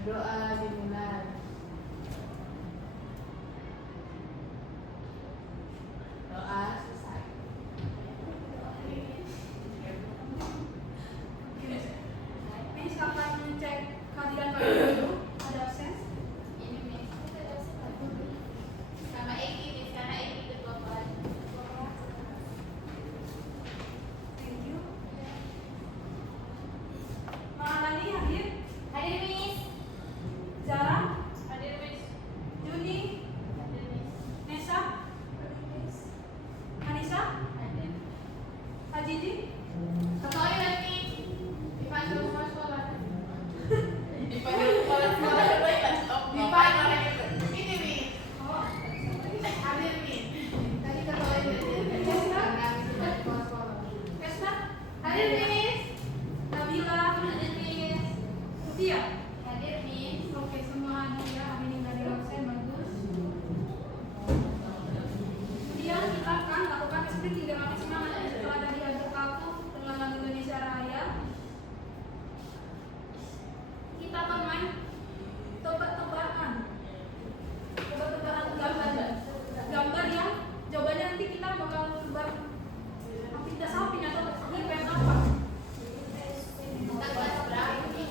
Berdoa dimulai. Doa selesai. Miss akan mengecek kehadiran kalian dulu. Ada absen? Ini Miss, sama Eki Miss, karena Eki ketua kelas. Thank you. Mahalani hadir? Hadir Miss. Zara? Hadir Miss. Juni? Hadir Miss. Nesa? Anissa? Hadir. Hajiji? Ketoilet Miss. Dipanggil kepala sekolah. Dipanggil kepala sekolah. Dipanggil ini nih. Oh, Hadir nih. Tadi ke toilet ya. Kesna? Sekolah. Kesna? Hadir Miss. Nabila? Hadir Miss. Mutia? Hadir Miss. Oke, semua hadir ya. Amin dari absen, bagus. Kemudian kita akan lakukan split hingga maksimal nanti setelah dari hadir kaku dengan lagu Indonesia Raya. Kita akan main tebak-tebakan. Tebak-tebakan gambar yang jawabannya nanti kita bakal tebak aktivitas samping atau event apa. Kita kelas berapa nih?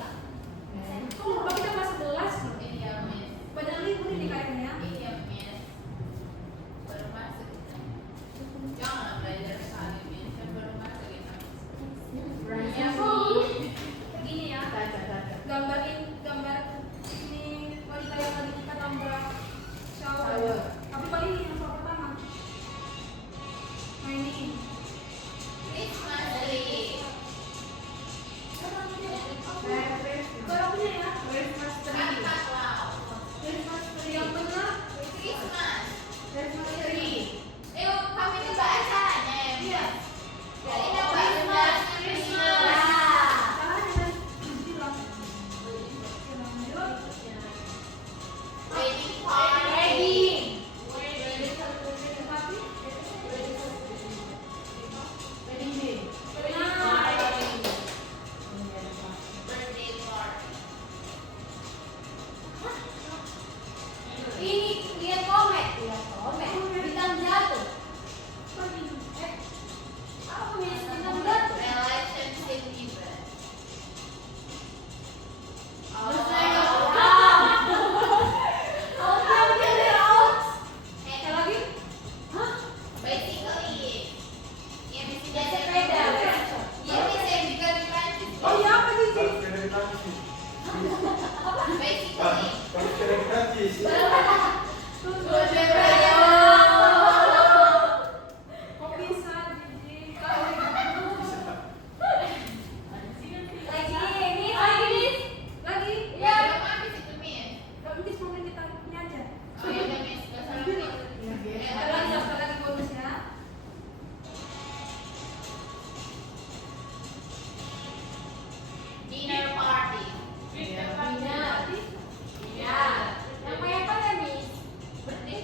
Oh, lupa kita kelas 11 loh. Iya Miss. Padahal libur ini kayaknya. Iya Miss. Baru masuk. Jangan belajar sekali Miss, kan baru masuk kita. Ya, begini ya. Gambar ini wanita yang lagi kita tambah shower. Tapi kali ini yang soal pertama. Nah ini. Christmas tree. Barangnya ya. Santa Claus. Yang benar. Christmas Christmas tree. tree. Kami ini bahasanya ya. Iya. Jadi nama Christmas. Salah dengan bilang. Lanjut. Wedding party. Tapi Wedding day. Birthday party. Ini lihat komet, bintang jatuh. Apa nih bintang jatuh? Relationship event. Sekali lagi. Basically, ya mesti Ya, belajar sepeda. Ya bisa yang juga di Prancis. Oh iya apa sih? Basically. Kok bisa Gigi? Lagi? Ya, belum habis itu Miss. Gak mungkin mungkin kita ini aja. Oh ya udah Miss, gak salah Miss. Sekali lagi bonus ya. Dinner party. Dinner. Ya, yang kayak apa ya, Miss? Birthday.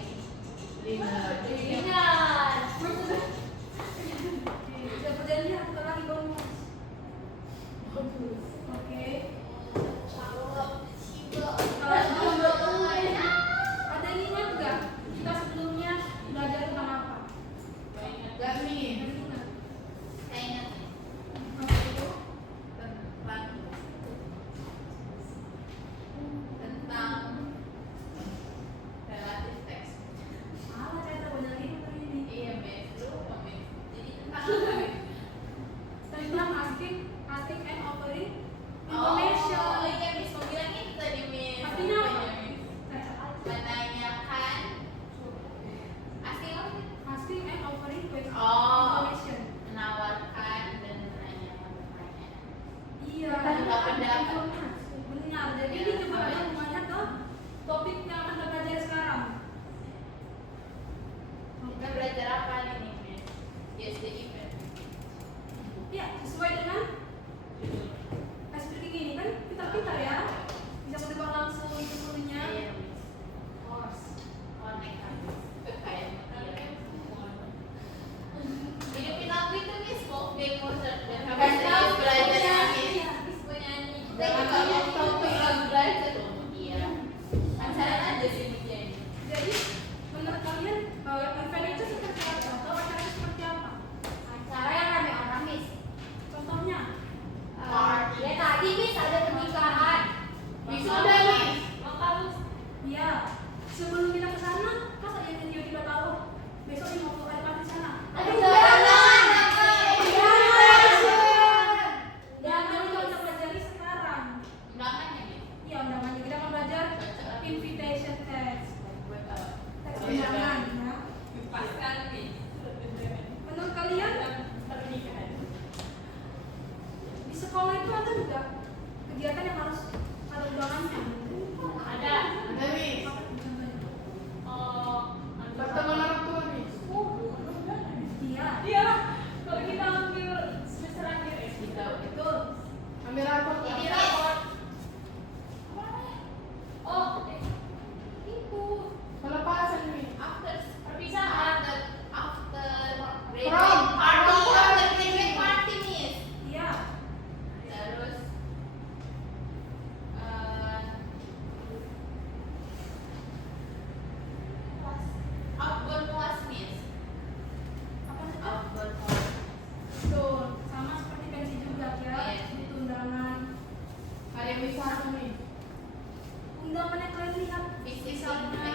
Undangan yang kalian lihat, misalnya,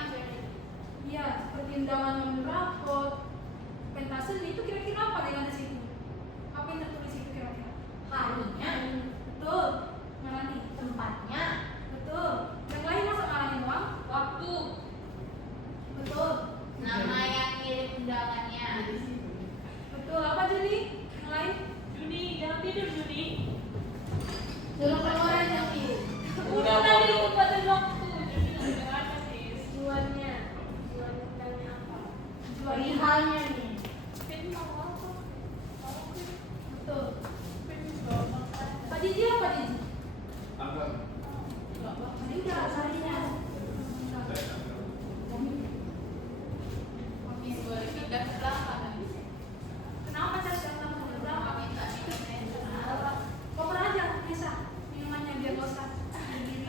iya, seperti undangan member rapot, pentas seni itu kira-kira apa yang ada di situ? Apa yang tertulis itu kira-kira? Harinya, Betul, ngarani. tempatnya, Betul. Yang lain masa ngarani doang? Waktu. Betul. Nama yang ngirim undangannya. Betul. Apa Juni? Yang lain? Juni, jangan tidur Juni. suruh keluar aja sih. Udah tadi umpatan waktu. Juni nggak ada apa sih? Tujuannya apa? Jual Perihalnya nih. Pin mau apa? Betul. Pin mau apa? Pak Didi apa Didi? Tanggal. Tadi udah harinya. Miss boleh pindah ke belakang. Kenapa saya sudah tahu ke belakang? Minta minta. Koper aja, bisa minumannya biar gak usah berdiri.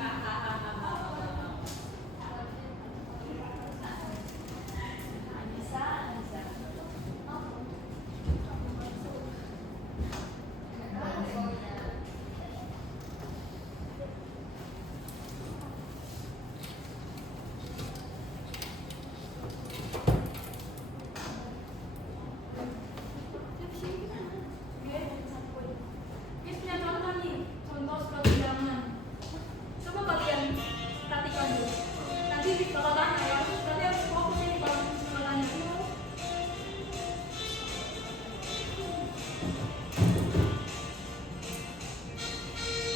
Ini punya contoh nih, contoh surat undangan. Coba kalian perhatikan dulu. Nanti bakal tanya ya, berarti harus fokus ini kalau misalnya tanya dulu.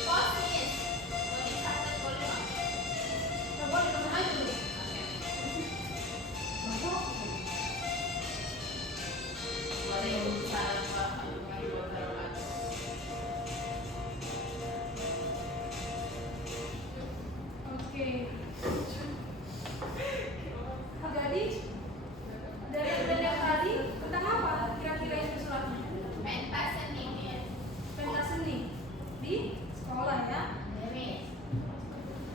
Pos Miss. Boleh catat boleh. Coba ditemukan aja dulu. Boleh salam warahmatullahi wabarakatuh. Oke. Jadi dari yang tadi tentang apa kira-kira itu suratnya? Pentas seni Miss. Pentas seni di sekolah ya. Miss.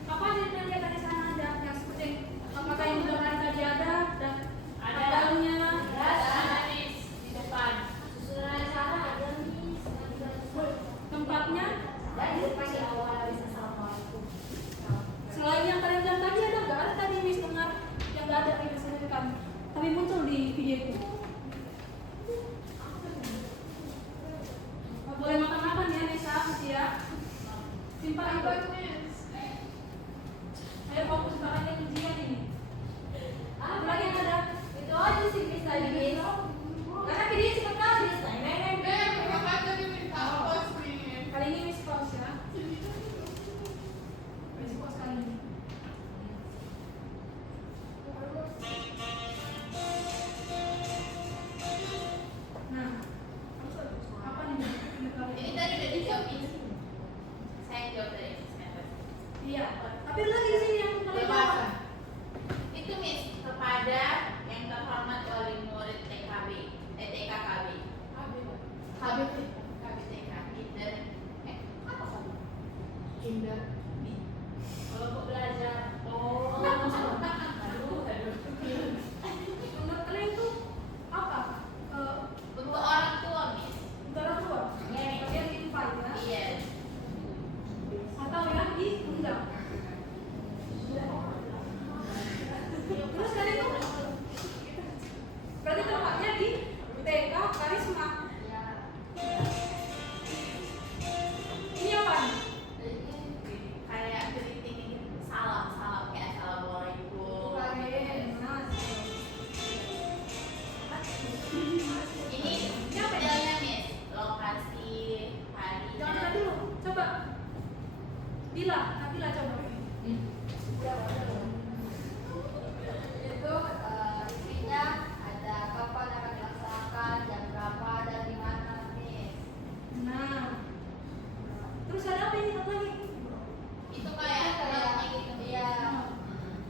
Apa aja yang lihat tadi sana ada yang seperti apakah yang undangan tadi ada dan Ada. dalamnya Ada Miss di depan. Susunan acara ada nih. tempatnya Dan di depan di awal bisa assalamualaikum. selain yang kalian bilang tadi ada nggak ada tadi Miss dengar yang nggak ada kita sebutkan tapi muncul di video itu. Nggak boleh makan-makan ya Nesa ya. Simpan itu. Ayo fokus banget yang ujian ini. Apa lagi yang ada? Itu aja sih Miss tadi Miss. Karena video cepet kali Miss. Kali ini Miss pause ya. Miss pause kali ini. Nah, apa nih? Ini tadi udah dijawab Miss. Saya jawab dari Miss Meta. Iya. Tapi ada lagi di sini yang kalian tahu. Itu Miss kepada yang terhormat wali murid TKB, TKKB. Habib KBTK. Kinder. Apa kamu? Kinder. Kelompok belajar. Oh. Menurut kalian itu apa? Untuk orang tua Miss. Untuk orang tua. Iya. Kalian invite ya? Iya. Atau yang diundang. Terus kalian tuh berarti tempatnya di TK Karisma. Ini apa nih? Kayak greeting salam kayak assalamualaikum. Ini detailnya Miss. Lokasi, hari. Jangan lihat dulu, coba. Bila, Nabila coba. Itu isinya ada kapan akan dilaksanakan, jam berapa dan di mana Miss. Nah, terus ada apa ini satu lagi? Itu kayak namanya gitu. Iya.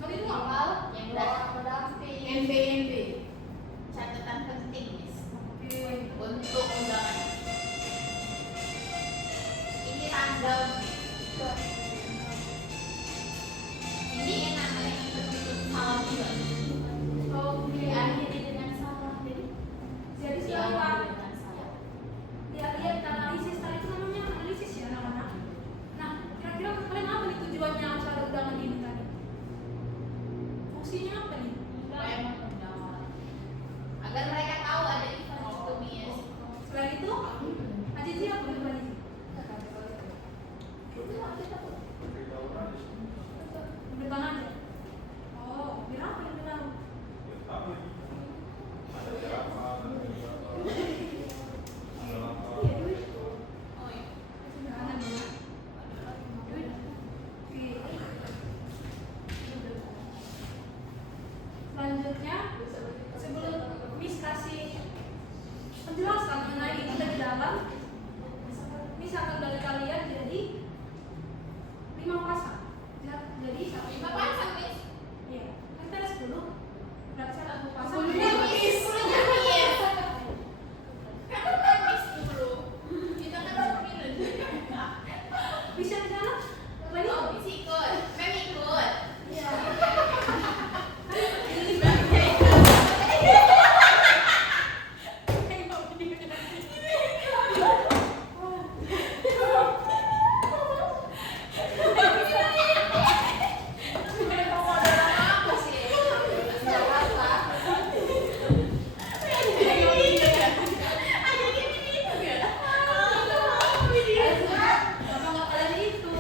Tadi itu apa? Minimal Yang dua orang pendamping. NB. Catatan penting Miss. Oke. Untuk undangan. Ini tanggal. Ini nama ikut, Mem ikut. Apa sih? Mama nggak kalian itu.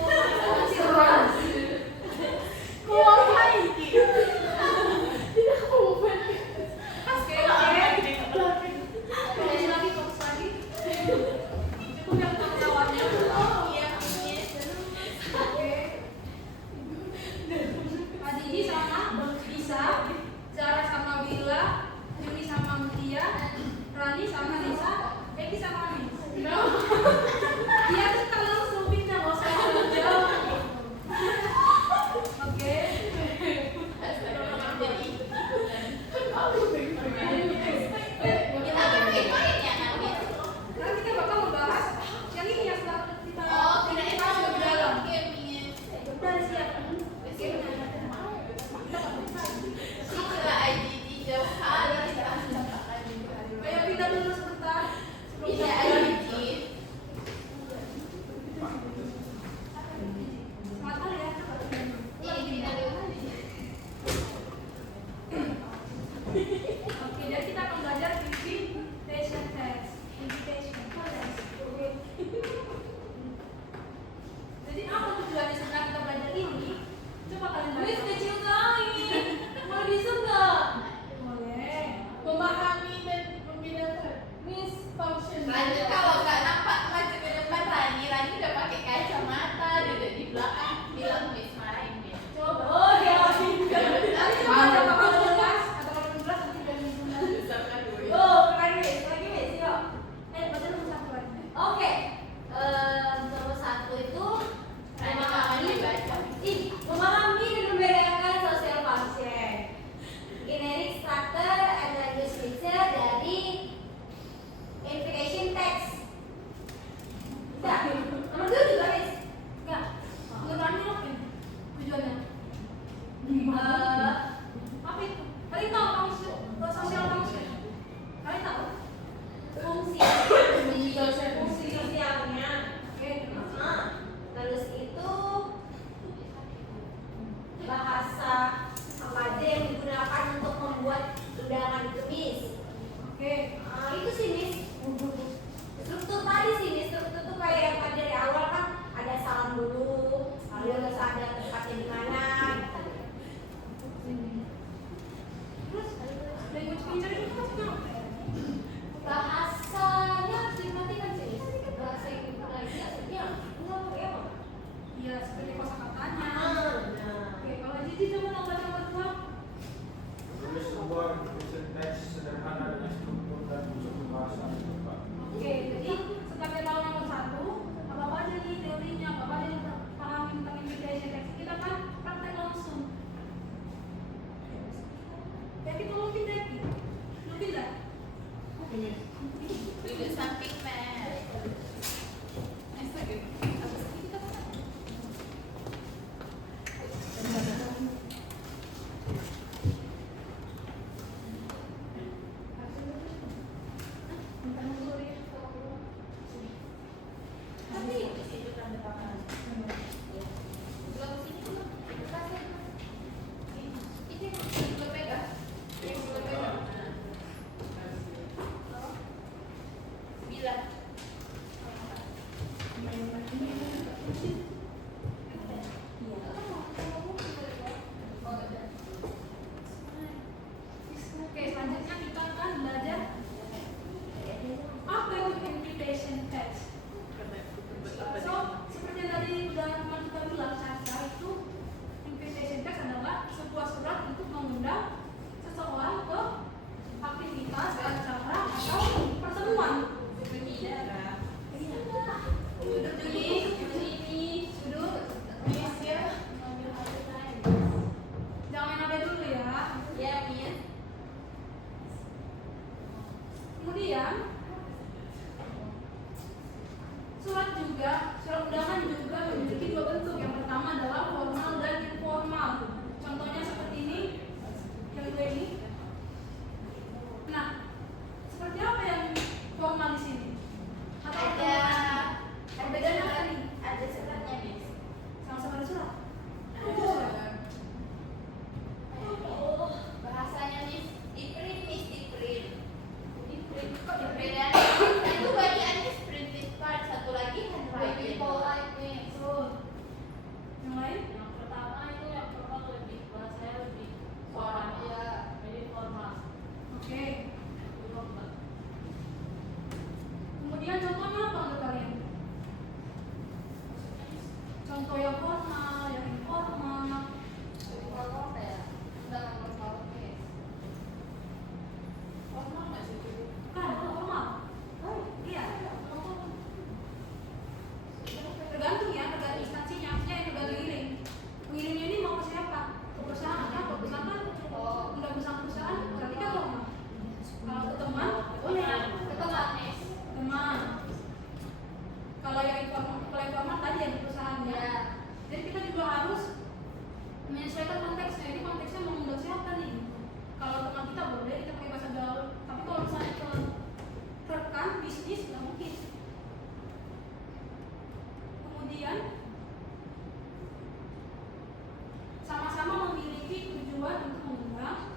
tujuan untuk mengundang,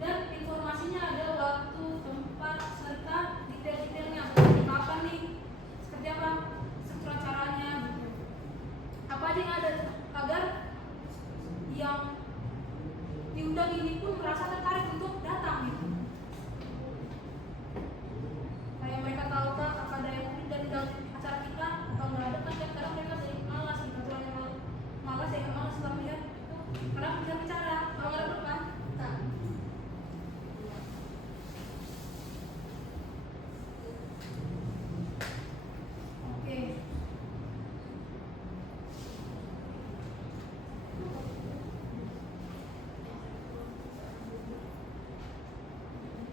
dan informasinya ada waktu, tempat, serta detail-detailnya seperti kapan nih, seperti apa struktur acaranya gitu. Apa aja yang ada agar yang diundang ini pun merasa tertarik untuk datang gitu. Kayak mereka tahu kan apa ada yang unik dari dalam acara kita atau nggak ada kan kadang mereka jadi malas gitu, aturannya malas ya malas kalau melihat itu karena bisa bicara kalau nggak ada depan. Oke.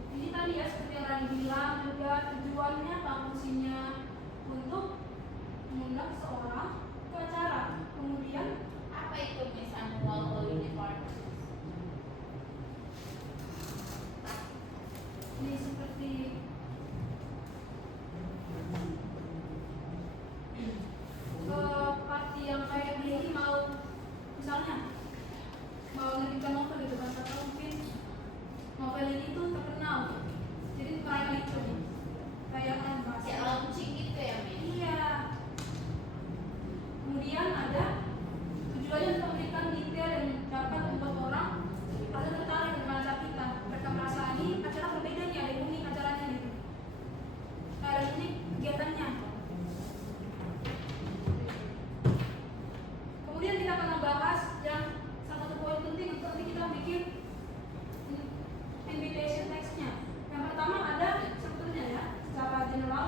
Ini tadi ya seperti yang Rani bilang juga tujuannya fungsinya untuk mengundang seseorang ke acara. Kemudian Apa itu Miss Annual Holiday Party? ini seperti party yang kayak dia ini mau misalnya mau menerbitkan novel gitu kan, atau mungkin novel ini tuh terkenal jadi mereka itu kayak bahas Kayak launching gitu ya, Miss? iya. Kemudian ada tujuannya untuk memberikan detail yang dapat membuat orang merasa tertarik dengan acara kita. Mereka merasa ini acara berbeda nih, ada yang unik acaranya gitu, ada yang unik kegiatannya. Kemudian kita akan membahas yang salah satu poin penting untuk nanti kita bikin invitation text-nya. Yang pertama ada strukturnya ya, secara general.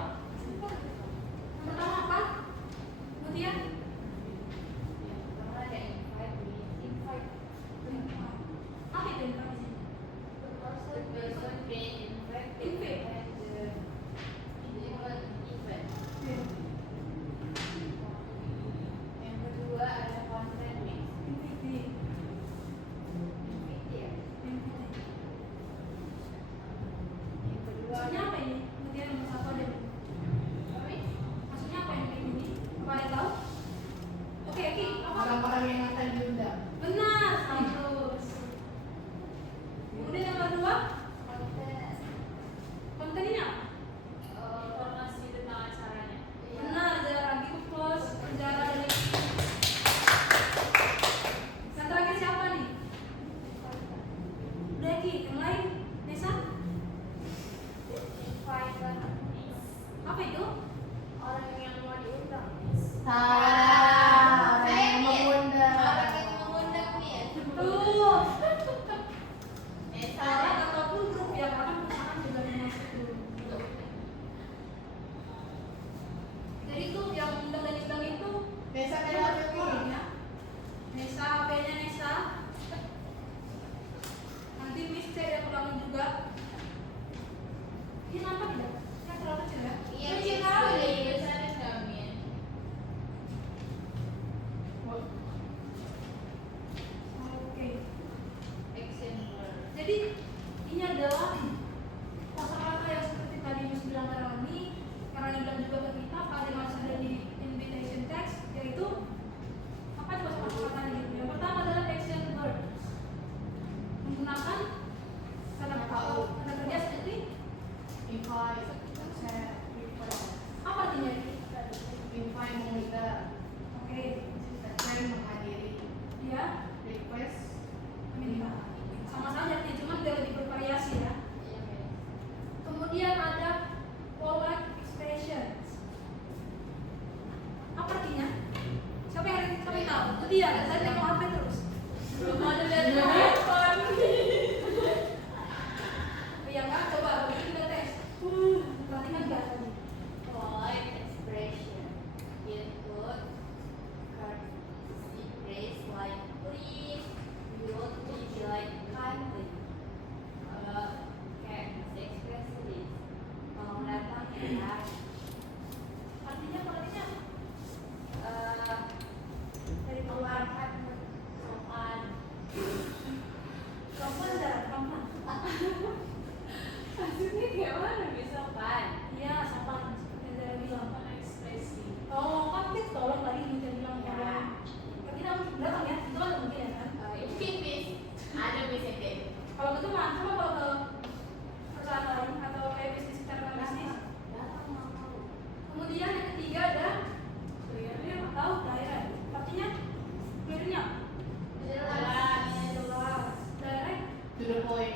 the point.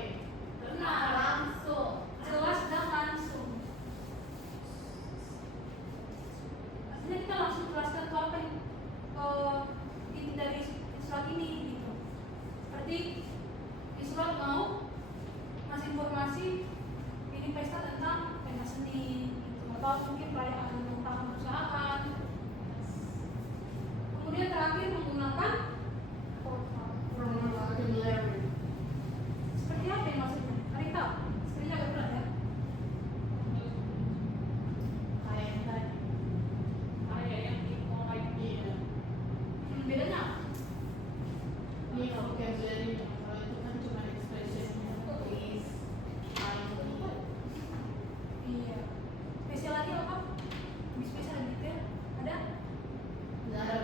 Nah, Langsung. jelas dan langsung. Artinya kita langsung jelaskan tuh apa yang inti dari surat ini gitu. Seperti di surat mau ngasih informasi ini pesta tentang pentas seni gitu, atau mungkin perayaan tentang perusahaan. Kemudian terakhir menggunakan Vocabulary. seperti apa yang maksudnya? Arita, sepertinya agak berat ya. Kayak yang tadi. Kayak yang dimulai dia. Bedanya Ini vocabulary. Kalau itu kan cuma expressionnya. Is. iya. Spesial lagi apa? Lebih spesial gitu ya? Ada? Benar.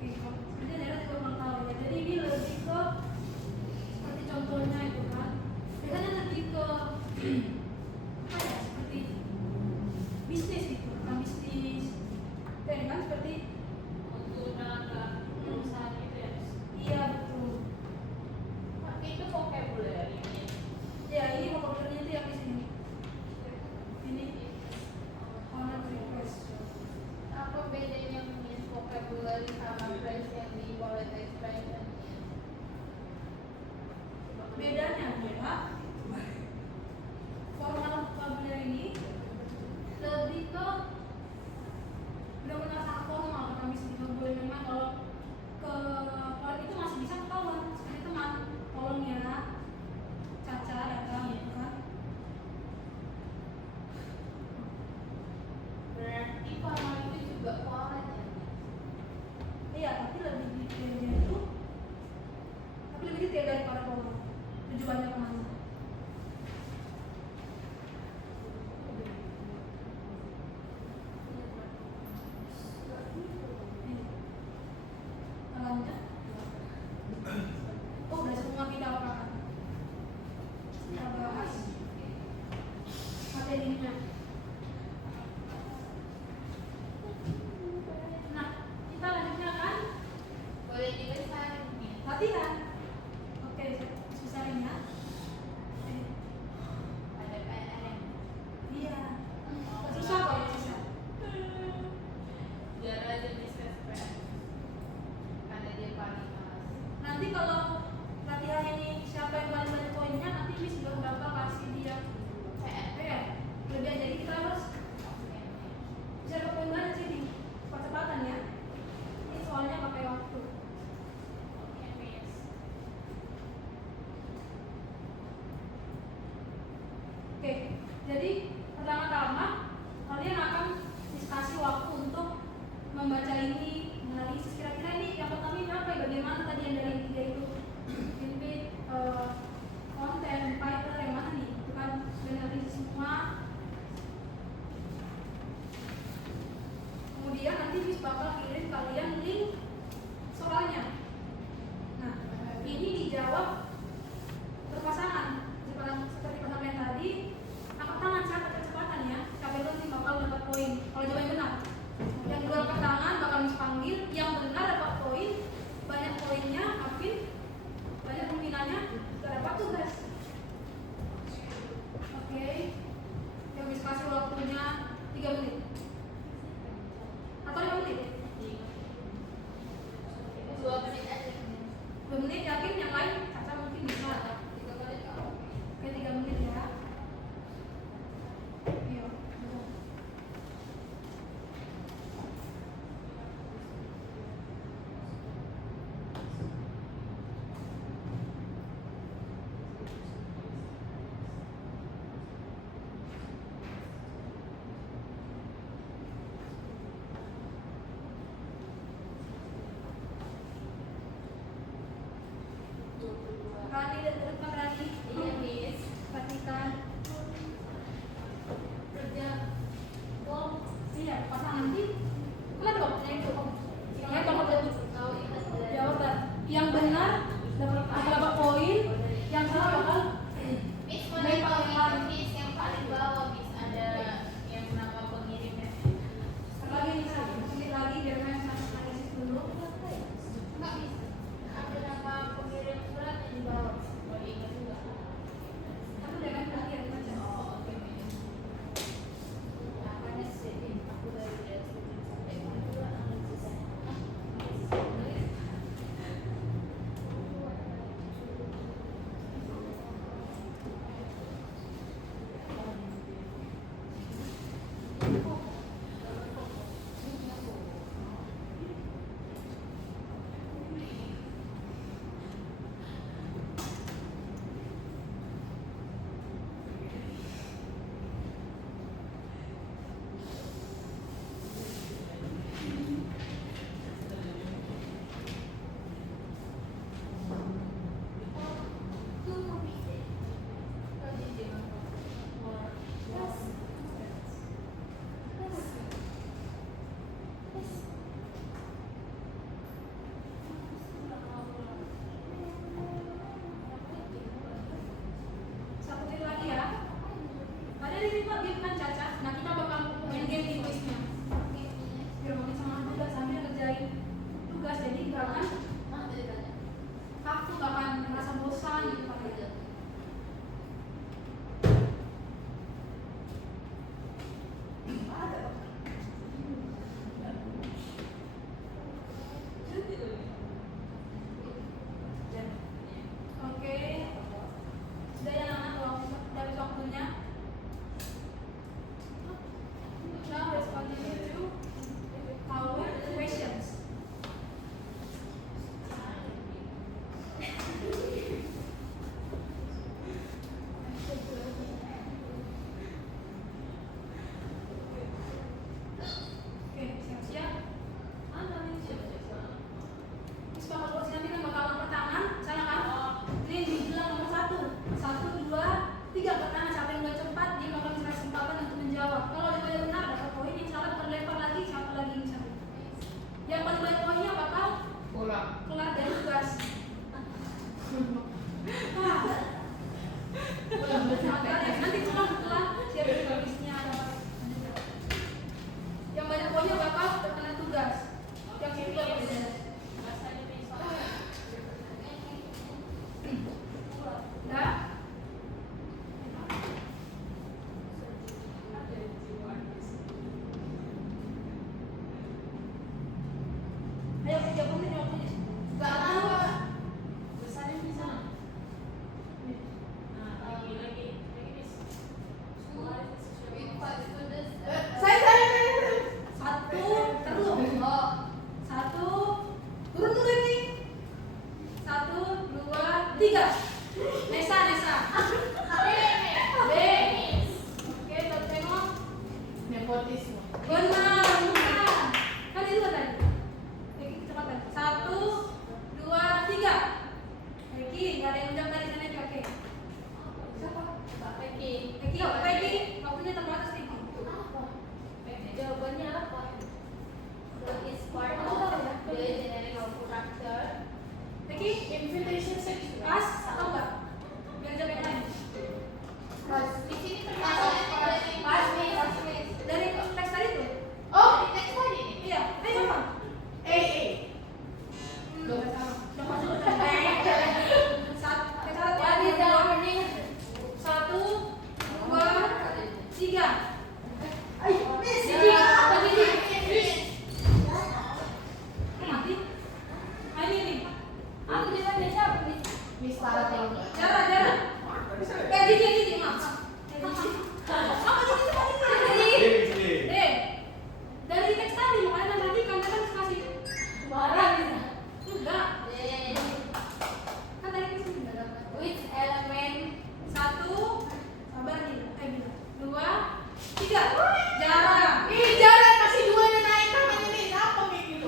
Oke, sebenarnya daerah juga kurang tahu ya. Jadi ini lebih ke seperti contohnya itu kan. Biasanya lebih ke apa ya? Seperti bisnis gitu, bukan bisnis. Kayak kan seperti Menggunakan perusahaan itu ya. iya betul. Itu vocabulary. Ya ini vocabulary itu yang di sini. Ini honor request. Apa bedanya means vocabulary sama phrase yang di wallet expression? Bedanya adalah formal vocabulary ini lebih ke benar-benar sangat formal. Kami sebut boleh memang kalau itu masih bisa ketahuan seperti teman tolong ya Caca datang gitu kan. Berarti formal itu juga wallet ya. Iya, tapi lebih detailnya itu tapi lebih detail daripada formal. Tujuannya kemana? Lanjut. Oh, udah semua kita apa? Kita bahas materinya. Nah, kita lanjutnya kan Boleh dibesarin nih. latihan. Oke, besarin ya. Ada PNM. Iya. Gak susah kok ya susah. Biar aja discuss friends. Karena dia paling malas. Nanti kalau latihan ini siapa yang paling banyak poinnya, nanti Miss juga bakal kasih dia PR. Udah jadi kita harus bisa dapat poin banyak sih di percepatan ya. Ini soalnya pakai waktu. Oke, jadi pertama-tama kalian akan dikasih waktu untuk membaca ini, menganalisis kira-kira ini yang pertama ini apa ya, bagaimana tadi yang dari tiga itu input, konten, fighter, yang mana nih, itu kan sudah analisis semua. Kemudian nanti Miss bakal kirim kalian link soalnya. Nah, ini dijawab berpasangan seperti pertanyaan tadi. Angkat tangan siapa kecepatan ya, siapa itu nanti bakal dapat poin kalau jawabannya benar. Yang dua angkat tangan bakal Miss panggil, yang benar dapat poin, banyak poinnya, Afin, banyak peminatnya, gak dapat tugas. Oke, yang Miss kasih waktunya 3 menit atau 5 menit? 2 menit aja. 2 menit, yakin yang lain Caca mungkin bisa. 3 menit oke. Oke, 3 menit ya. Iya. Rani dan depan Rani. Iya, Miss. Perhatikan. Kerja. Oh, iya, pasangan nanti. Kalian dong, yang itu. Ya, kalau betul. Tahu ingat dari Jawaban yang benar dapat poin, yang salah bakal Miss Baik, mana Pak. tahu itu Miss yang paling bawah Miss ada yang nama pengirimnya. lagi nih sedikit lagi biar kalian sama analisis dulu. Enggak Miss. Ada nama pengirim surat yang di bawah. tiga. Nesa. Denis. Oke, tengok. Nepotisme. Benar, bukan. Kan itu kan tadi. Oke, cepatan. 1, 2, 3. Eki, nggak ada yang undang dari sana juga. Oke. Siapa? Mbak Peggy. Eki. Waktunya terbatas Eki. Jawabannya apa? What is part of the generic character? Eki, Invitation sexual. pas atau enggak? Biar jawab yang lain. Di sini Pas, miss. Dari teks tadi tuh. Oh, di teks tadi nih. Iya, ayo apa? Loh. Udah masuk tadi. What is the opening? 1, 2, 3. Miss. Apa jadi? Mati. Ah, ini. Aku jawabannya siapa, Miss? Miss Tara tahu nggak? Jarah. Gigi, maaf. Apa jadi? Dari teks tadi makanya nanti kan kasih. Marah, Miss. Enggak. Eh, Kan tadi kan sudah dapat. Which element? 1, sabar nih. 2, 3. Jarah. Ih, jangan kasih dua dan naik tangannya nih. Apa kayak gitu?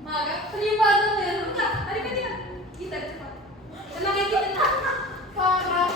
Maka Terima tuh, Miss. enggak, tadi kan dia. Kita cepat. Tenang ya kita. Parah.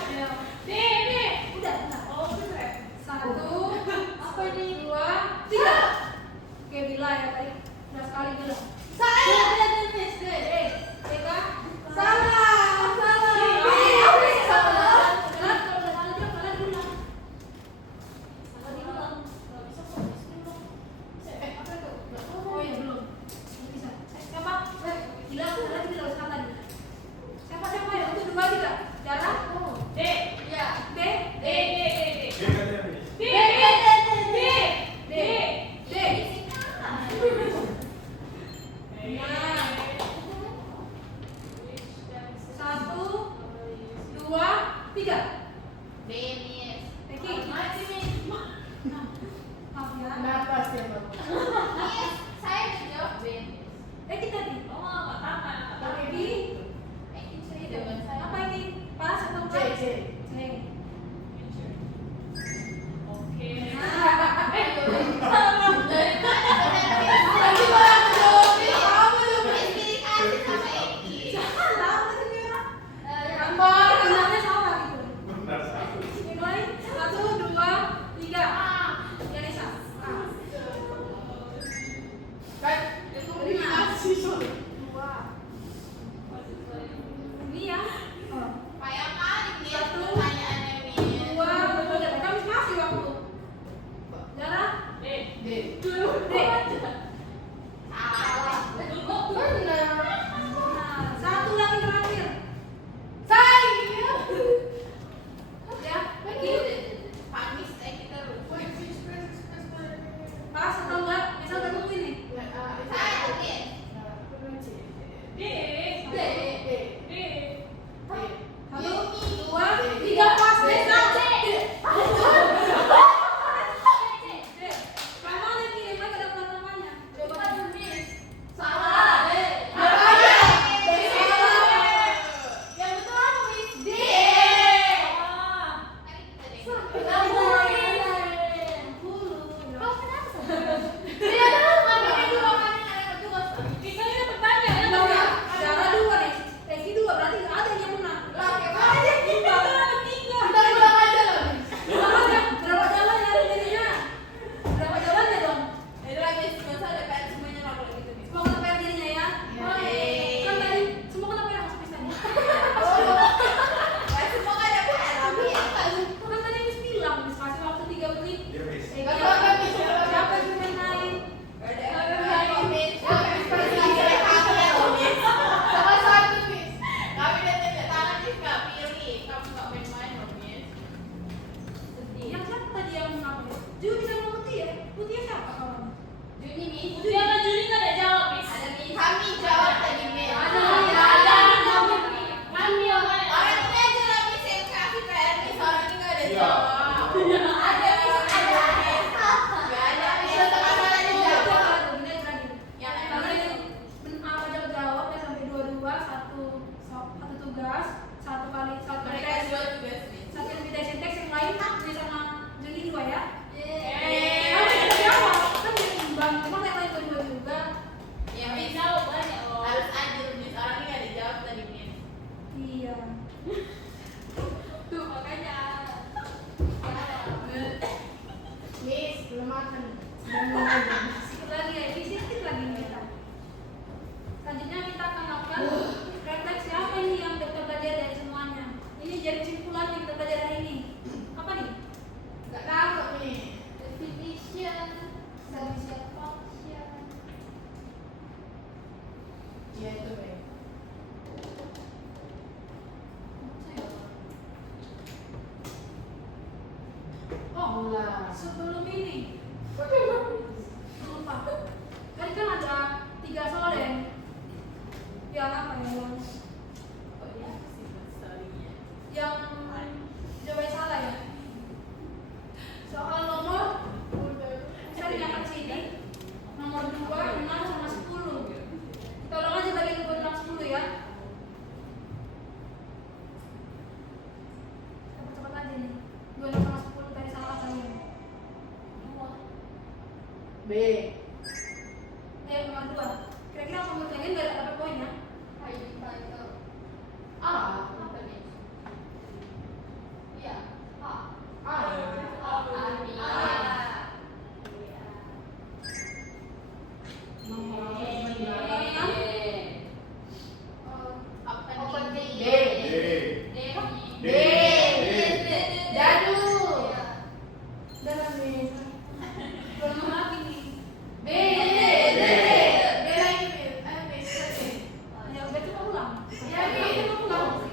Ya, Min.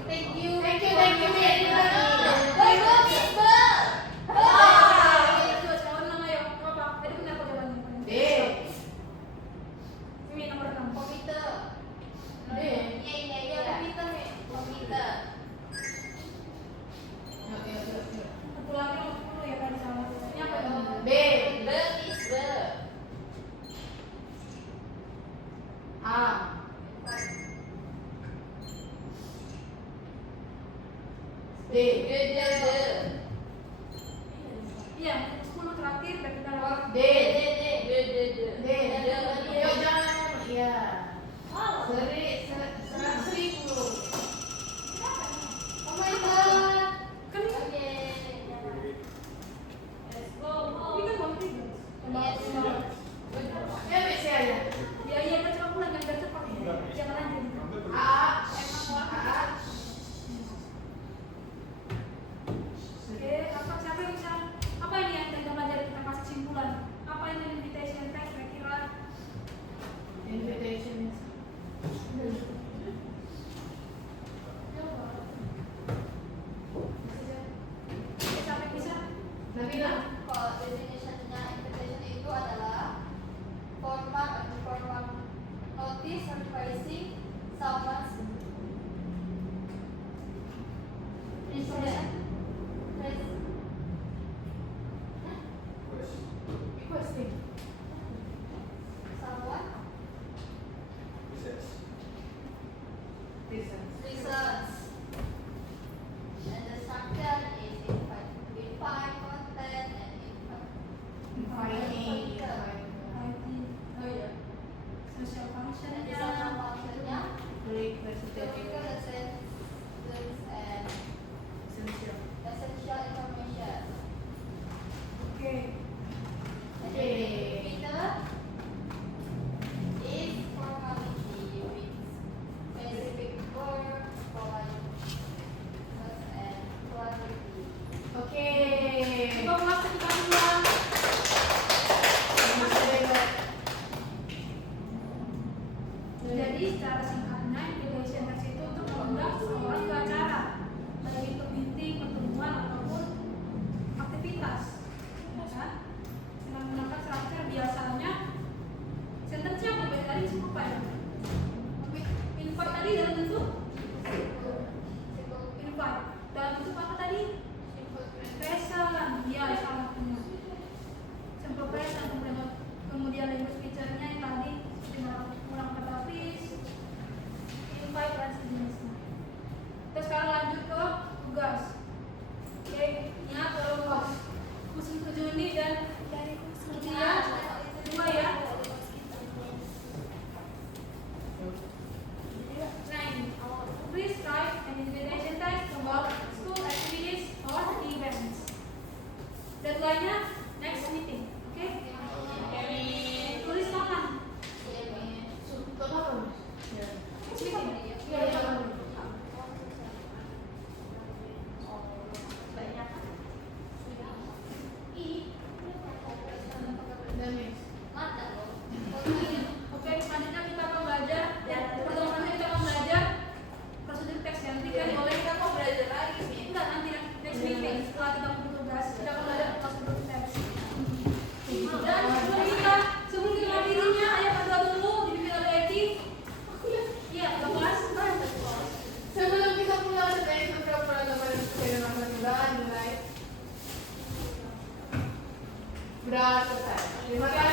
Thank you. Thank you, Min. D. Komputer. D. Iya, komputer, Mi. Komputer. B. A. D. Iya, 10 terakhir dan kita lewat D. D. Yuk, jangan ngomong. Iya. Seribu. Oh my god. kan ini Oke. kan konflik. Ya, Miss ya. Ya iya kan cuma pulang yang cepat. Jangan lanjut. A. Oke, siapa yang bisa? Apa ini yang kita pelajari, kita kasih kesimpulan? Apa ini invitation text kira-kira? Invitation. Siapa yang bisa? Nabila. Kalau definitionnya invitation itu adalah formal notice requesting someone's Requesting. someone Listen. reasons. And the structure is invite content and Inviting. IT. Oh iya. Social function and the social functionnya Requested. typical essentials and Essential. essential information. Oke. And Okay. the repeater is formality with specific verb, politeness and clarity. Oke. Coba kelas kita ulang. Masih bebas. Jadi secara singkatnya invitation text itu untuk mengundang seseorang ke acara, baik itu meeting, pertemuan ataupun aktivitas. Ya kan? Dengan menggunakan structure biasanya sentence-nya berbeda dari cukup apa ya? Invite tadi dalam bentuk invite. Dalam bentuk apa tadi? Present. Ya, salah benar. Simple present, kemudian language feature-nya yang tadi dengan kurang kata fish, invite dan sejenisnya. Kita sekarang lanjut ke tugas. Oke, ingat kalau khusus ke Juni dan kemudian kedua ya. Please write an invitation text about school activities or events. Deadline-nya next meeting, oke? Tulis tangan. Untuk apa? Ya. Next meeting. Iya, iya. Dan Miss. Oke, selanjutnya kita akan belajar. Pertemuan kita akan belajar prosedur teks yang nanti kan boleh kita kok belajar lagi sih. Enggak, nanti next meeting setelah kita bertugas kita akan belajar prosedur teks. Dan sebelum kita mengakhirinya, ayo berdoa dulu dipimpin oleh Eki. Iya, lepas. Sebelum kita pulang, saya ingin pura-pura gambar dengan permulaan mulai. Sudah selesai. Terima kasih.